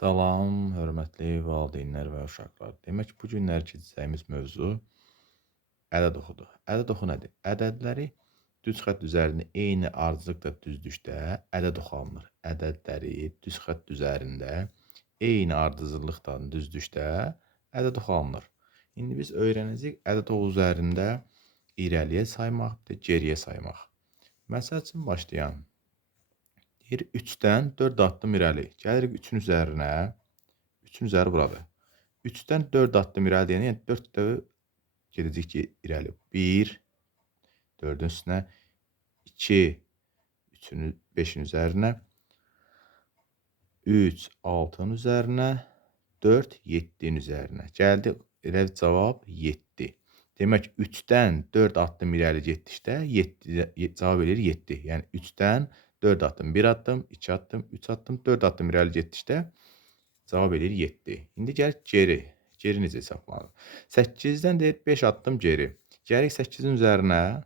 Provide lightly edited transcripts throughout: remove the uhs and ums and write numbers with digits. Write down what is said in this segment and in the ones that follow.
Salam, hörmətli valideynlər və uşaqlar. Demək, bu günlər keçəcəyimiz mövzu ədəd oxudur. Ədəd oxu nədir? Ədədləri düz xətt üzərində eyni ardıcılıqla düzdükdə ədəd oxu alınır. Ədədləri düz xətt üzərində eyni ardıcıllıqla düzdükdə ədəd oxu alınır. İndi biz öyrənəcəyik ədəd oxu üzərində irəliyə saymaq, bir də geriyə saymaq. Məsəl üçün başlayalım. Deyir 3-dən 4 addım irəli. Gəlirik 3-ün üzərinə. 3-ün üzəri buradır. 3-dən 4 addım irəli deyəndə, yəni 4 dəfə gedəcək ki, irəli. 1, 4-ün üstünə, 2, 3-ün 5-in üzərinə, 3, 6-nın üzərinə, 4, 7-nin üzərinə. Gəldi, elə cavab 7. Demək, 3-dən 4 addım irəli getdikdə cavab edir 7. Yəni 3-dən 4 addım, 1 addım, 2 addım, 3 addım, 4 addım irəli getdikdə cavab edir 7. İndi gəlir geri. Geri necə hesablanır? 8-dən deyir 5 addım geri. Gəlirik 8-in üzərinə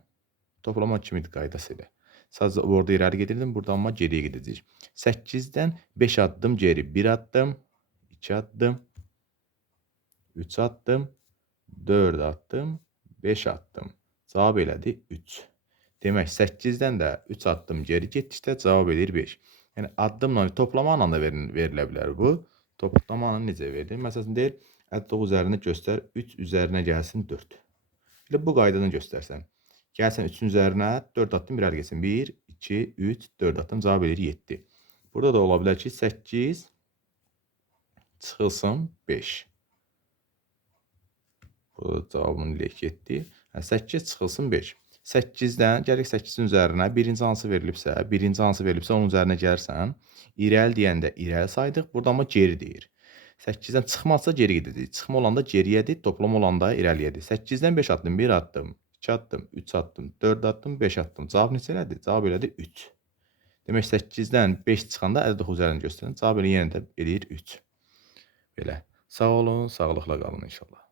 toplama kimi qaydası ilə. Sadəcə orada irəli gedirdim, burada amma geriyə gedəcəyik. 8-dən 5 addım geri. 1 addım, 2 addım, 3 addım, 4 addım, 5 addım. Cavab elədi 3. Demək, 8-dən də 3 addım geri getdikdə cavab edir 5. Yəni, addımla, toplamaqla da verilə bilər bu. Toplamaqla necə verilir? Məsələn, deyir, ədəd üzərində göstər, 3 üzərinə gəlsin 4. Elə bu qaydadan göstərsən. Gəlsən 3-ün üzərinə 4 addım irəli getsin. 1, 2, 3, 4 addım cavab edir 7. Burada da ola bilər ki, 8 çıxılsın 5. Burada cavabını eləyək 7. 8 çıxılsın 5. 8-dən gəlirik 8-in üzərinə. Birinci hansı verilibsə, onun üzərinə gəlirsən. İrəli deyəndə irəli saydıq. Burada amma geri deyir. 8-dən çıxmazsa geri gedəcək. Çıxma olanda geriyədir, toplama olanda irəliyədir. 8-dən 5 addım, 1 addım, 2 addım, 3 addım, 4 addım, 5 addım. Cavab neçə elədi? Cavab elədi 3. Demək, 8-dən 5 çıxanda ədəd oxu üzərində göstərin. Cavab elə yenə də eləyir 3. Belə. Sağ olun, sağlıqla qalın inşallah.